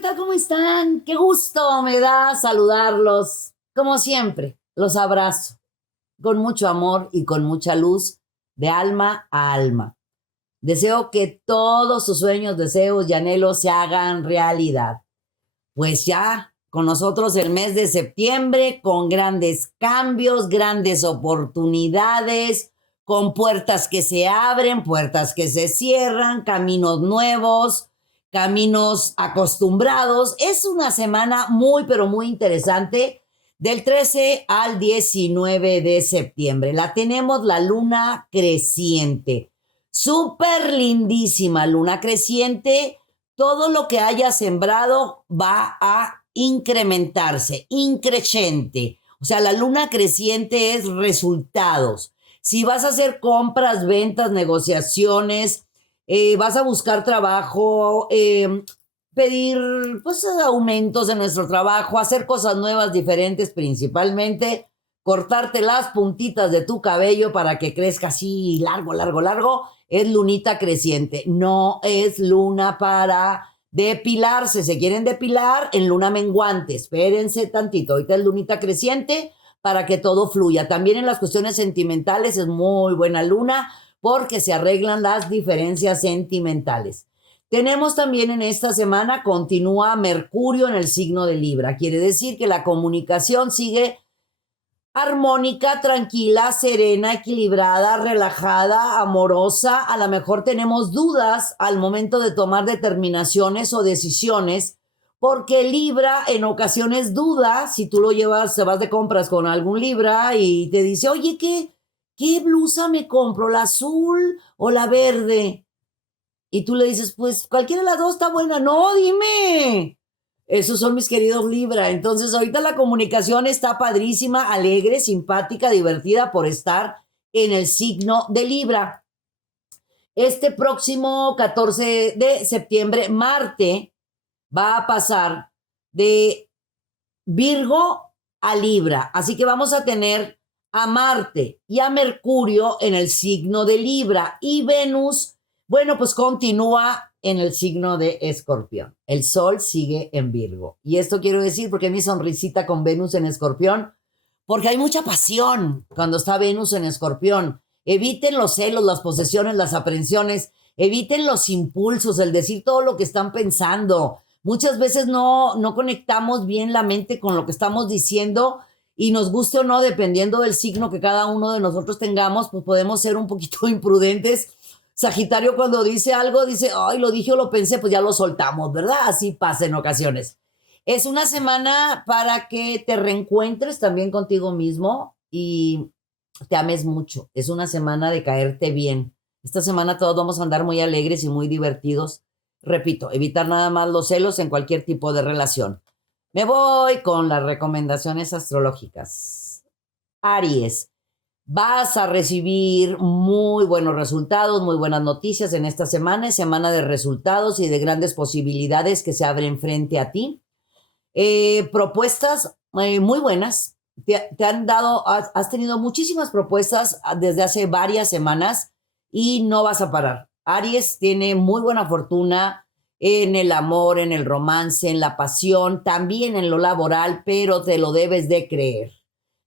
¿qué tal? ¿Cómo están? Qué gusto me da saludarlos. Como siempre, los abrazo con mucho amor y con mucha luz de alma a alma. Deseo que todos sus sueños, deseos y anhelos se hagan realidad. Pues ya con nosotros el mes de septiembre, con grandes cambios, grandes oportunidades, con puertas que se abren, puertas que se cierran, caminos nuevos, caminos acostumbrados. Es una semana muy, pero muy interesante del 13 al 19 de septiembre. La tenemos la luna creciente. Súper lindísima luna creciente. Todo lo que haya sembrado va a incrementarse, increciente. O sea, la luna creciente es resultados. Si vas a hacer compras, ventas, negociaciones, vas a buscar trabajo, pedir pues aumentos en nuestro trabajo, hacer cosas nuevas, diferentes, principalmente cortarte las puntitas de tu cabello para que crezca así largo, largo, largo, es lunita creciente. No es luna para depilarse. Se quieren depilar en luna menguante. Espérense tantito. Ahorita es lunita creciente para que todo fluya. También en las cuestiones sentimentales es muy buena luna porque se arreglan las diferencias sentimentales. Tenemos también en esta semana, continúa Mercurio en el signo de Libra. Quiere decir que la comunicación sigue armónica, tranquila, serena, equilibrada, relajada, amorosa. A lo mejor tenemos dudas al momento de tomar determinaciones o decisiones, porque Libra en ocasiones duda, si tú lo llevas, se vas de compras con algún Libra y te dice, oye, ¿qué blusa me compro? ¿La azul o la verde? Y tú le dices, pues cualquiera de las dos está buena. No, dime. Esos son mis queridos Libra. Entonces, ahorita la comunicación está padrísima, alegre, simpática, divertida por estar en el signo de Libra. Este próximo 14 de septiembre, Marte va a pasar de Virgo a Libra. Así que vamos a tener a Marte y a Mercurio en el signo de Libra y Venus, bueno, pues continúa en el signo de Escorpión. El Sol sigue en Virgo. Y esto quiero decir porque mi sonrisita con Venus en Escorpión, porque hay mucha pasión cuando está Venus en Escorpión. Eviten los celos, las posesiones, las aprensiones, eviten los impulsos, el decir todo lo que están pensando. Muchas veces no conectamos bien la mente con lo que estamos diciendo y nos guste o no, dependiendo del signo que cada uno de nosotros tengamos, pues podemos ser un poquito imprudentes. Sagitario cuando dice algo, dice, ay, lo dije o lo pensé, pues ya lo soltamos, ¿verdad? Así pasa en ocasiones. Es una semana para que te reencuentres también contigo mismo y te ames mucho. Es una semana de caerte bien. Esta semana todos vamos a andar muy alegres y muy divertidos. Repito, evitar nada más los celos en cualquier tipo de relación. Me voy con las recomendaciones astrológicas. Aries, vas a recibir muy buenos resultados, muy buenas noticias en esta semana. Es semana de resultados y de grandes posibilidades que se abren frente a ti. Propuestas muy buenas. Te han dado, has tenido muchísimas propuestas desde hace varias semanas y no vas a parar. Aries tiene muy buena fortuna en el amor, en el romance, en la pasión, también en lo laboral, pero te lo debes de creer.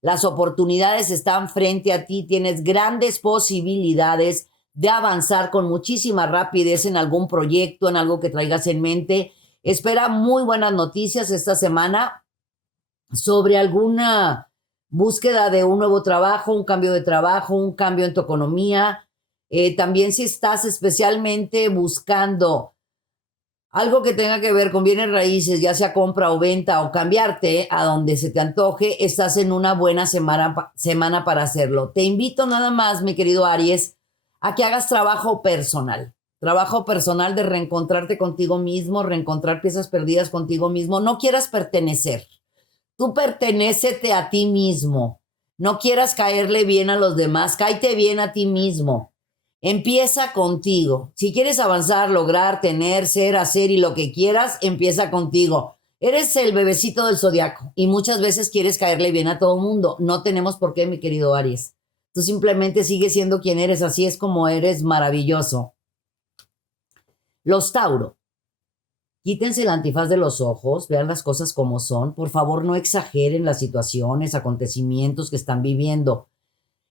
Las oportunidades están frente a ti, tienes grandes posibilidades de avanzar con muchísima rapidez en algún proyecto, en algo que traigas en mente. Espera muy buenas noticias esta semana sobre alguna búsqueda de un nuevo trabajo, un cambio de trabajo, un cambio en tu economía. También si estás especialmente buscando algo que tenga que ver con bienes raíces, ya sea compra o venta o cambiarte a donde se te antoje, estás en una buena semana para hacerlo. Te invito nada más, mi querido Aries, a que hagas trabajo personal de reencontrarte contigo mismo, reencontrar piezas perdidas contigo mismo. No quieras pertenecer, tú pertenécete a ti mismo. No quieras caerle bien a los demás, cáete bien a ti mismo. Empieza contigo. Si quieres avanzar, lograr, tener, ser, hacer y lo que quieras, empieza contigo. Eres el bebecito del zodiaco y muchas veces quieres caerle bien a todo el mundo. No tenemos por qué, mi querido Aries. Tú simplemente sigues siendo quien eres, así es como eres, maravilloso. Los Tauro. Quítense el antifaz de los ojos, vean las cosas como son. Por favor, no exageren las situaciones, acontecimientos que están viviendo.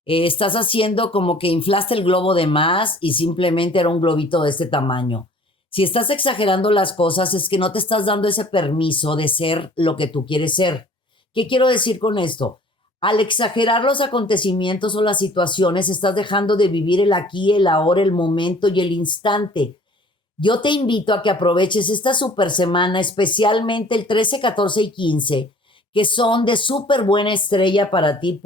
Estás haciendo como que inflaste el globo de más y simplemente era un globito de este tamaño. Si estás exagerando las cosas, es que no te estás dando ese permiso de ser lo que tú quieres ser. ¿Qué quiero decir con esto? Al exagerar los acontecimientos o las situaciones, estás dejando de vivir el aquí, el ahora, el momento y el instante. Yo te invito a que aproveches esta super semana, especialmente el 13, 14 y 15, que son de súper buena estrella para ti.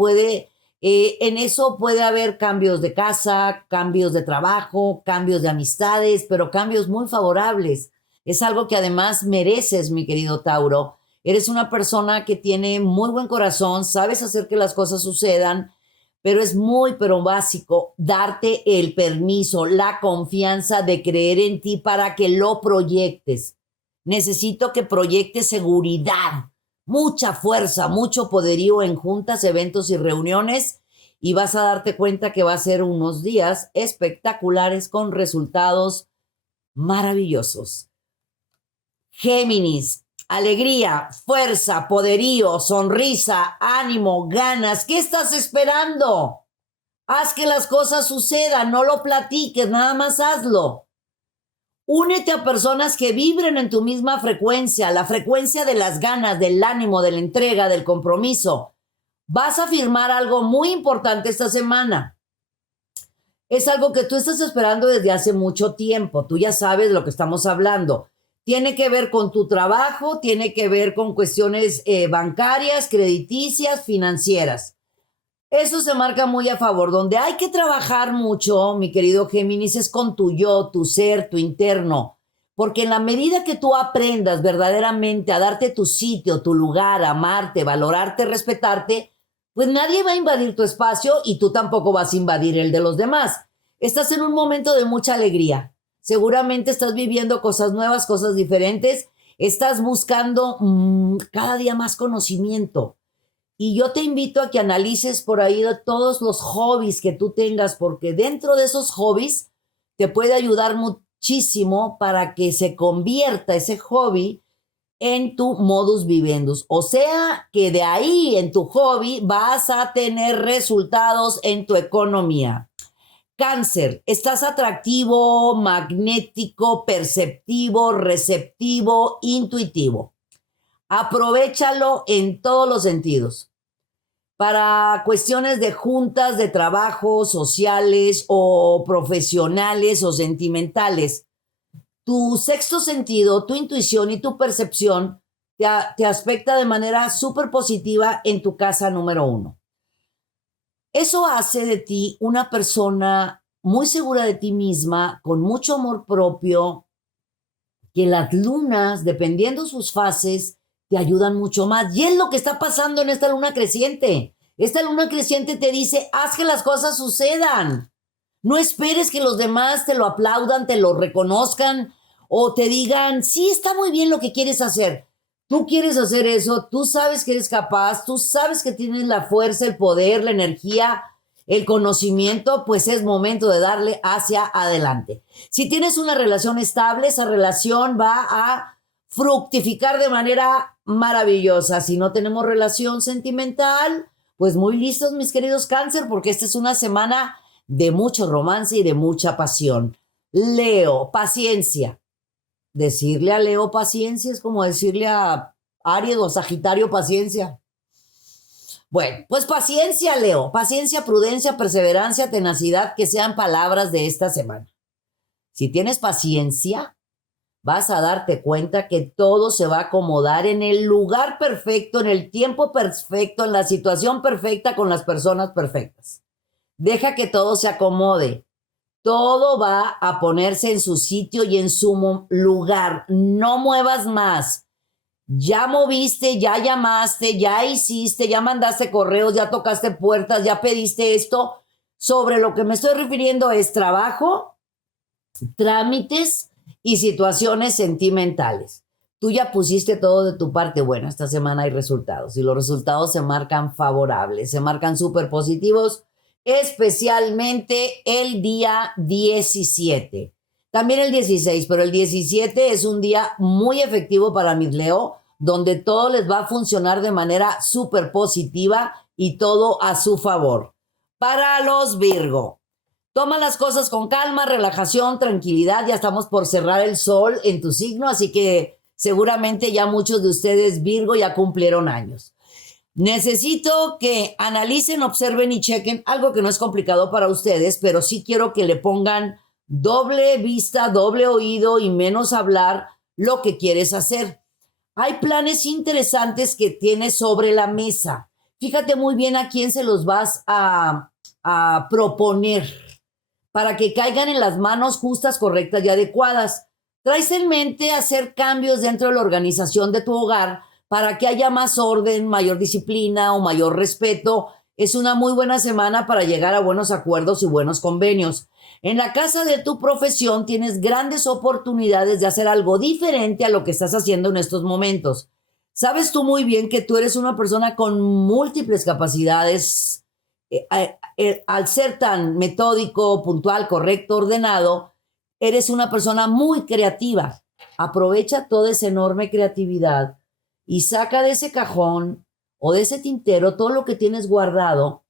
En eso puede haber cambios de casa, cambios de trabajo, cambios de amistades, pero cambios muy favorables. Es algo que además mereces, mi querido Tauro. Eres una persona que tiene muy buen corazón, sabes hacer que las cosas sucedan, pero es pero básico darte el permiso, la confianza de creer en ti para que lo proyectes. Necesito que proyectes seguridad, mucha fuerza, mucho poderío en juntas, eventos y reuniones, y vas a darte cuenta que va a ser unos días espectaculares con resultados maravillosos. Géminis, alegría, fuerza, poderío, sonrisa, ánimo, ganas. ¿Qué estás esperando? Haz que las cosas sucedan, no lo platiques, nada más hazlo. Únete a personas que vibren en tu misma frecuencia, la frecuencia de las ganas, del ánimo, de la entrega, del compromiso. Vas a firmar algo muy importante esta semana. Es algo que tú estás esperando desde hace mucho tiempo. Tú ya sabes de lo que estamos hablando. Tiene que ver con tu trabajo, tiene que ver con cuestiones bancarias, crediticias, financieras. Eso se marca muy a favor. Donde hay que trabajar mucho, mi querido Géminis, es con tu yo, tu ser, tu interno. Porque en la medida que tú aprendas verdaderamente a darte tu sitio, tu lugar, amarte, valorarte, respetarte, pues nadie va a invadir tu espacio y tú tampoco vas a invadir el de los demás. Estás en un momento de mucha alegría. Seguramente estás viviendo cosas nuevas, cosas diferentes. Estás buscando cada día más conocimiento. Y yo te invito a que analices por ahí todos los hobbies que tú tengas, porque dentro de esos hobbies te puede ayudar muchísimo para que se convierta ese hobby en tu modus vivendus. O sea, que de ahí en tu hobby vas a tener resultados en tu economía. Cáncer, estás atractivo, magnético, perceptivo, receptivo, intuitivo. Aprovéchalo en todos los sentidos. Para cuestiones de juntas, de trabajo, sociales o profesionales o sentimentales, tu sexto sentido, tu intuición y tu percepción te aspecta de manera súper positiva en tu casa número 1. Eso hace de ti una persona muy segura de ti misma, con mucho amor propio, que las lunas, dependiendo sus fases, te ayudan mucho más. Y es lo que está pasando en esta luna creciente. Esta luna creciente te dice, haz que las cosas sucedan. No esperes que los demás te lo aplaudan, te lo reconozcan o te digan, sí, está muy bien lo que quieres hacer. Tú quieres hacer eso, tú sabes que eres capaz, tú sabes que tienes la fuerza, el poder, la energía, el conocimiento, pues es momento de darle hacia adelante. Si tienes una relación estable, esa relación va a fructificar de manera maravillosa. Si no tenemos relación sentimental, pues muy listos, mis queridos Cáncer, porque esta es una semana de mucho romance y de mucha pasión. Leo, paciencia. Decirle a Leo paciencia es como decirle a Aries o Sagitario paciencia. Bueno, pues paciencia, Leo. Paciencia, prudencia, perseverancia, tenacidad, que sean palabras de esta semana. Si tienes paciencia, vas a darte cuenta que todo se va a acomodar en el lugar perfecto, en el tiempo perfecto, en la situación perfecta, con las personas perfectas. Deja que todo se acomode. Todo va a ponerse en su sitio y en su lugar. No muevas más. Ya moviste, ya llamaste, ya hiciste, ya mandaste correos, ya tocaste puertas, ya pediste esto. Sobre lo que me estoy refiriendo es trabajo, trámites y situaciones sentimentales. Tú ya pusiste todo de tu parte. Bueno, esta semana hay resultados y los resultados se marcan favorables, se marcan súper positivos, especialmente el día 17. También el 16, pero el 17 es un día muy efectivo para mis Leo, donde todo les va a funcionar de manera súper positiva y todo a su favor. Para los Virgo, toma las cosas con calma, relajación, tranquilidad. Ya estamos por cerrar el sol en tu signo, así que seguramente ya muchos de ustedes Virgo ya cumplieron años. Necesito que analicen, observen y chequen algo que no es complicado para ustedes, pero sí quiero que le pongan doble vista, doble oído y menos hablar lo que quieres hacer. Hay planes interesantes que tienes sobre la mesa. Fíjate muy bien a quién se los vas a proponer para que caigan en las manos justas, correctas y adecuadas. Traes en mente hacer cambios dentro de la organización de tu hogar para que haya más orden, mayor disciplina o mayor respeto. Es una muy buena semana para llegar a buenos acuerdos y buenos convenios. En la casa de tu profesión tienes grandes oportunidades de hacer algo diferente a lo que estás haciendo en estos momentos. Sabes tú muy bien que tú eres una persona con múltiples capacidades. Al ser tan metódico, puntual, correcto, ordenado, eres una persona muy creativa. Aprovecha toda esa enorme creatividad y saca de ese cajón o de ese tintero todo lo que tienes guardado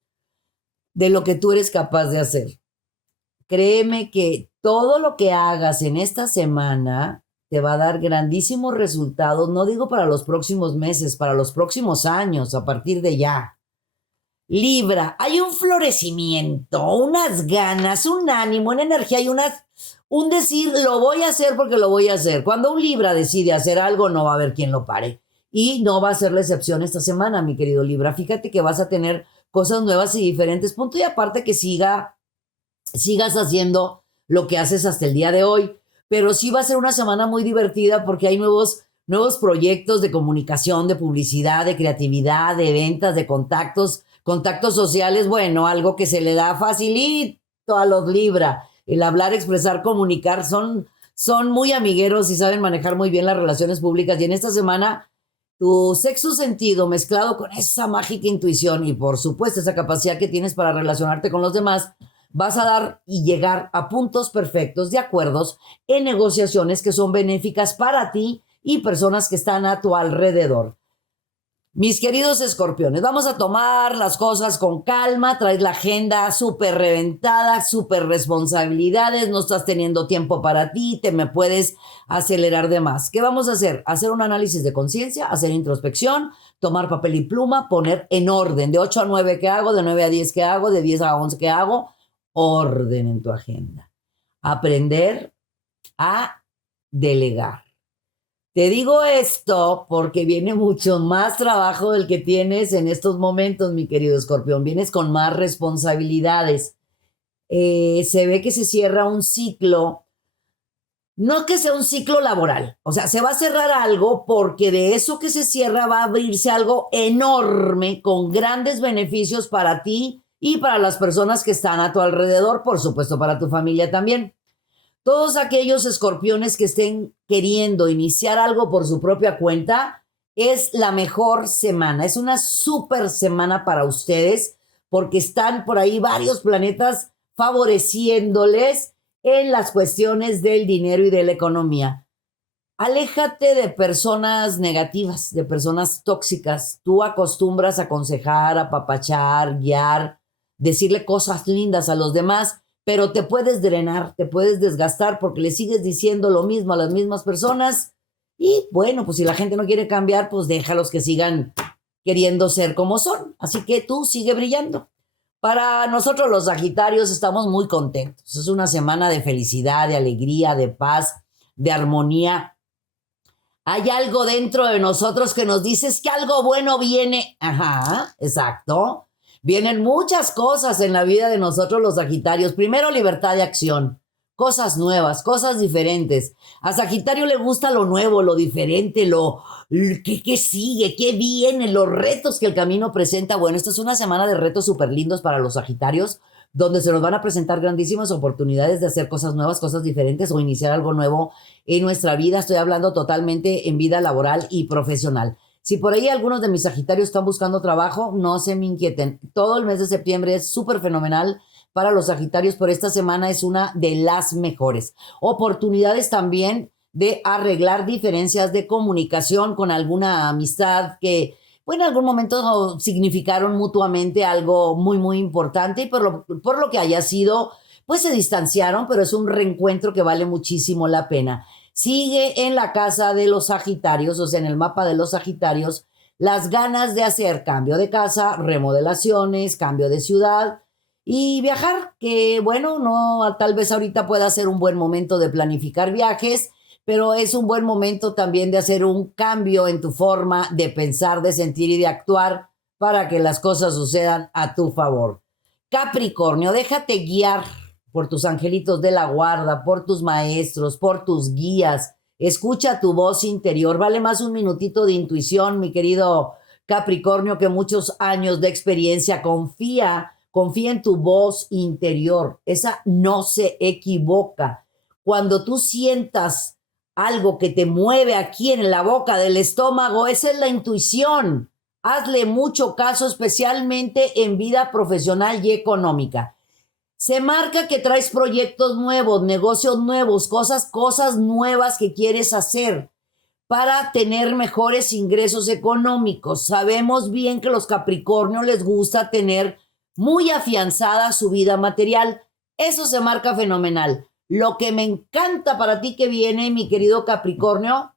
de lo que tú eres capaz de hacer. Créeme que todo lo que hagas en esta semana te va a dar grandísimos resultados, no digo para los próximos meses, para los próximos años, a partir de ya. Libra, hay un florecimiento, unas ganas, un ánimo, una energía y un decir, lo voy a hacer porque lo voy a hacer. Cuando un Libra decide hacer algo, no va a haber quien lo pare. Y no va a ser la excepción esta semana, mi querido Libra. Fíjate que vas a tener cosas nuevas y diferentes. Punto y aparte que sigas haciendo lo que haces hasta el día de hoy. Pero sí va a ser una semana muy divertida porque hay nuevos proyectos de comunicación, de publicidad, de creatividad, de ventas, de contactos sociales. Bueno, algo que se le da facilito a los Libra. El hablar, expresar, comunicar, son muy amigueros y saben manejar muy bien las relaciones públicas. Y en esta semana, tu sexto sentido mezclado con esa mágica intuición y por supuesto esa capacidad que tienes para relacionarte con los demás, vas a dar y llegar a puntos perfectos de acuerdos en negociaciones que son benéficas para ti y personas que están a tu alrededor. Mis queridos escorpiones, vamos a tomar las cosas con calma. Traes la agenda súper reventada, súper responsabilidades, no estás teniendo tiempo para ti, te me puedes acelerar de más. ¿Qué vamos a hacer? Hacer un análisis de conciencia, hacer introspección, tomar papel y pluma, poner en orden. De 8 a 9, ¿qué hago? De 9 a 10, ¿qué hago? De 10 a 11, ¿qué hago? Orden en tu agenda. Aprender a delegar. Te digo esto porque viene mucho más trabajo del que tienes en estos momentos, mi querido Escorpión. Vienes con más responsabilidades. Se ve que se cierra un ciclo. No que sea un ciclo laboral. O sea, se va a cerrar algo porque de eso que se cierra va a abrirse algo enorme con grandes beneficios para ti y para las personas que están a tu alrededor, por supuesto, para tu familia también. Todos aquellos escorpiones que estén queriendo iniciar algo por su propia cuenta, es la mejor semana. Es una súper semana para ustedes porque están por ahí varios planetas favoreciéndoles en las cuestiones del dinero y de la economía. Aléjate de personas negativas, de personas tóxicas. Tú acostumbras a aconsejar, apapachar, guiar, decirle cosas lindas a los demás, pero te puedes drenar, te puedes desgastar porque le sigues diciendo lo mismo a las mismas personas y bueno, pues si la gente no quiere cambiar, pues déjalos que sigan queriendo ser como son. Así que tú sigue brillando. Para nosotros los Sagitarios estamos muy contentos. Es una semana de felicidad, de alegría, de paz, de armonía. Hay algo dentro de nosotros que nos dice que algo bueno viene. Ajá, exacto. Vienen muchas cosas en la vida de nosotros los Sagitarios. Primero, libertad de acción. Cosas nuevas, cosas diferentes. A Sagitario le gusta lo nuevo, lo diferente, ¿qué sigue? ¿Qué viene? Los retos que el camino presenta. Bueno, esta es una semana de retos súper lindos para los Sagitarios, donde se nos van a presentar grandísimas oportunidades de hacer cosas nuevas, cosas diferentes o iniciar algo nuevo en nuestra vida. Estoy hablando totalmente en vida laboral y profesional. Si por ahí algunos de mis Sagitarios están buscando trabajo, no se me inquieten. Todo el mes de septiembre es súper fenomenal para los Sagitarios, pero esta semana es una de las mejores. Oportunidades también de arreglar diferencias de comunicación con alguna amistad que en algún momento significaron mutuamente algo muy, muy importante y por lo que haya sido, pues se distanciaron, pero es un reencuentro que vale muchísimo la pena. Sigue en la casa de los Sagitarios, o sea, en el mapa de los Sagitarios, las ganas de hacer cambio de casa, remodelaciones, cambio de ciudad y viajar, que bueno, no, tal vez ahorita pueda ser un buen momento de planificar viajes, pero es un buen momento también de hacer un cambio en tu forma de pensar, de sentir y de actuar para que las cosas sucedan a tu favor. Capricornio, déjate guiar por tus angelitos de la guarda, por tus maestros, por tus guías. Escucha tu voz interior. Vale más un minutito de intuición, mi querido Capricornio, que muchos años de experiencia. Confía en tu voz interior. Esa no se equivoca. Cuando tú sientas algo que te mueve aquí en la boca del estómago, esa es la intuición. Hazle mucho caso, especialmente en vida profesional y económica. Se marca que traes proyectos nuevos, negocios nuevos, cosas nuevas que quieres hacer para tener mejores ingresos económicos. Sabemos bien que los Capricornios les gusta tener muy afianzada su vida material. Eso se marca fenomenal. Lo que me encanta para ti que viene, mi querido Capricornio,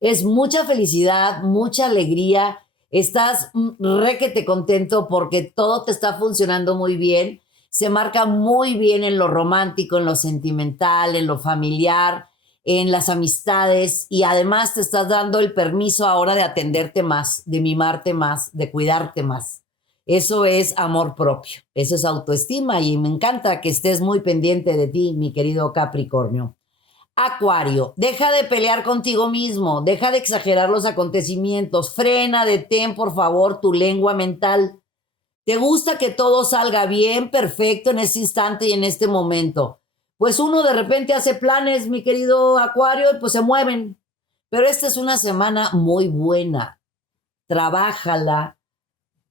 es mucha felicidad, mucha alegría. Estás requete contento porque todo te está funcionando muy bien. Se marca muy bien en lo romántico, en lo sentimental, en lo familiar, en las amistades y además te estás dando el permiso ahora de atenderte más, de mimarte más, de cuidarte más. Eso es amor propio, eso es autoestima y me encanta que estés muy pendiente de ti, mi querido Capricornio. Acuario, deja de pelear contigo mismo, deja de exagerar los acontecimientos, frena, detén por favor tu lengua mental. ¿Te gusta que todo salga bien, perfecto en ese instante y en este momento? Pues uno de repente hace planes, mi querido Acuario, y pues se mueven. Pero esta es una semana muy buena. Trabájala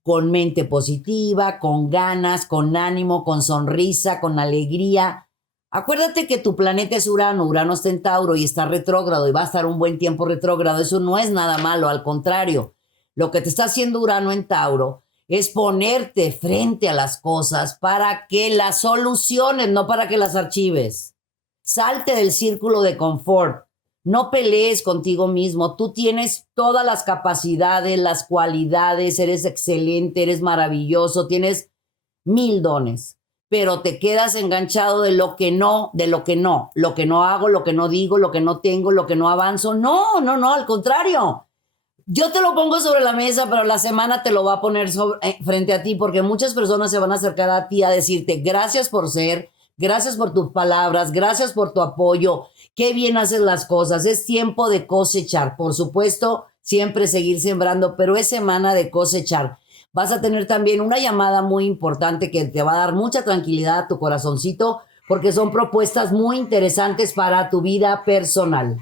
con mente positiva, con ganas, con ánimo, con sonrisa, con alegría. Acuérdate que tu planeta es Urano, Urano está en Tauro y está retrógrado y va a estar un buen tiempo retrógrado. Eso no es nada malo, al contrario. Lo que te está haciendo Urano en Tauro es ponerte frente a las cosas para que las soluciones, no para que las archives. Salte del círculo de confort. No pelees contigo mismo. Tú tienes todas las capacidades, las cualidades, eres excelente, eres maravilloso, tienes 1000 dones, pero te quedas enganchado de lo que no, lo que no hago, lo que no digo, lo que no tengo, lo que no avanzo. No, al contrario. Yo te lo pongo sobre la mesa, pero la semana te lo va a poner frente a ti porque muchas personas se van a acercar a ti a decirte gracias por ser, gracias por tus palabras, gracias por tu apoyo, qué bien haces las cosas. Es tiempo de cosechar, por supuesto, siempre seguir sembrando, pero es semana de cosechar. Vas a tener también una llamada muy importante que te va a dar mucha tranquilidad a tu corazoncito porque son propuestas muy interesantes para tu vida personal.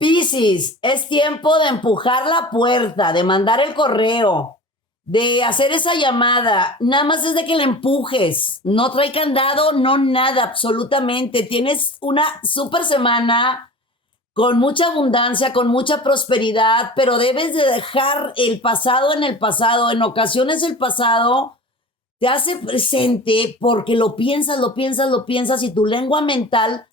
Piscis, es tiempo de empujar la puerta, de mandar el correo, de hacer esa llamada. Nada más es de que la empujes. No trae candado, no nada, absolutamente. Tienes una súper semana con mucha abundancia, con mucha prosperidad, pero debes de dejar el pasado en el pasado. En ocasiones el pasado te hace presente porque lo piensas y tu lengua mental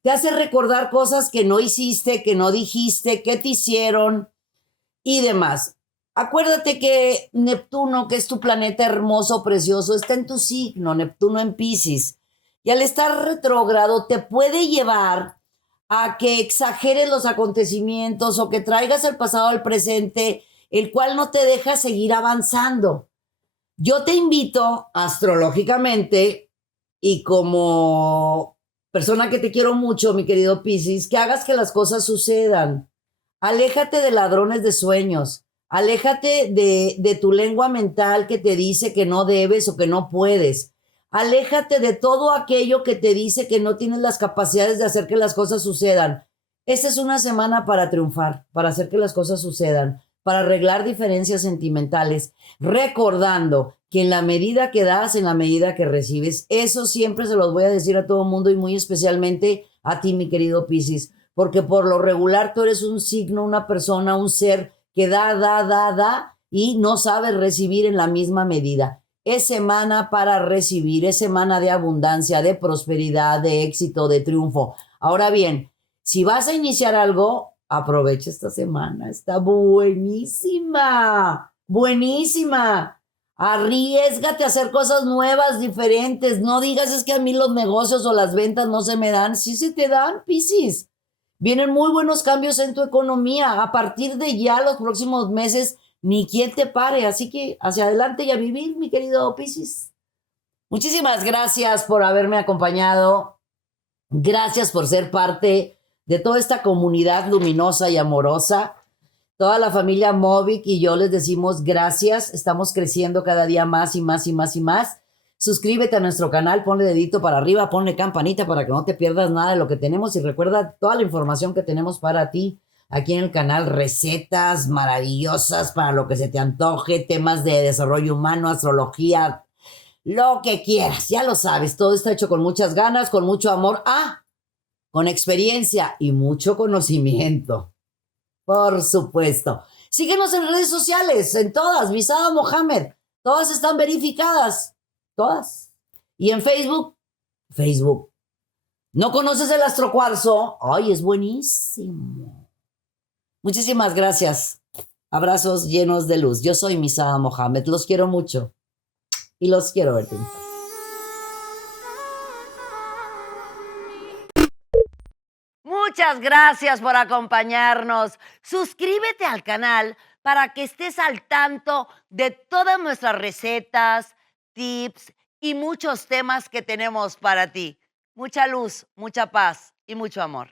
te hace recordar cosas que no hiciste, que no dijiste, que te hicieron y demás. Acuérdate que Neptuno, que es tu planeta hermoso, precioso, está en tu signo, Neptuno en Piscis. Y al estar retrógrado te puede llevar a que exageres los acontecimientos o que traigas el pasado al presente, el cual no te deja seguir avanzando. Yo te invito astrológicamente y como persona que te quiero mucho, mi querido Piscis, que hagas que las cosas sucedan. Aléjate de ladrones de sueños. Aléjate de tu lengua mental que te dice que no debes o que no puedes. Aléjate de todo aquello que te dice que no tienes las capacidades de hacer que las cosas sucedan. Esta es una semana para triunfar, para hacer que las cosas sucedan, para arreglar diferencias sentimentales, recordando que en la medida que das, en la medida que recibes. Eso siempre se los voy a decir a todo el mundo y muy especialmente a ti, mi querido Piscis, porque por lo regular tú eres un signo, una persona, un ser que da y no sabes recibir en la misma medida. Es semana para recibir, es semana de abundancia, de prosperidad, de éxito, de triunfo. Ahora bien, si vas a iniciar algo, aprovecha esta semana. Está buenísima, buenísima. Arriésgate a hacer cosas nuevas, diferentes. No digas es que a mí los negocios o las ventas no se me dan. Sí se te dan, Piscis. Vienen muy buenos cambios en tu economía. A partir de ya los próximos meses, ni quien te pare. Así que hacia adelante y a vivir, mi querido Piscis. Muchísimas gracias por haberme acompañado. Gracias por ser parte de toda esta comunidad luminosa y amorosa. Toda la familia Movic y yo les decimos gracias. Estamos creciendo cada día más y más y más y más. Suscríbete a nuestro canal, ponle dedito para arriba, ponle campanita para que no te pierdas nada de lo que tenemos y recuerda toda la información que tenemos para ti aquí en el canal. Recetas maravillosas para lo que se te antoje, temas de desarrollo humano, astrología, lo que quieras. Ya lo sabes, todo está hecho con muchas ganas, con mucho amor. Con experiencia y mucho conocimiento. Por supuesto. Síguenos en redes sociales, en todas, Misada Mohamed. Todas están verificadas. Todas. Y en Facebook. ¿No conoces el astrocuarzo? Ay, es buenísimo. Muchísimas gracias. Abrazos llenos de luz. Yo soy Misada Mohamed. Los quiero mucho. Y los quiero ver triunfar. Muchas gracias por acompañarnos. Suscríbete al canal para que estés al tanto de todas nuestras recetas, tips y muchos temas que tenemos para ti. Mucha luz, mucha paz y mucho amor.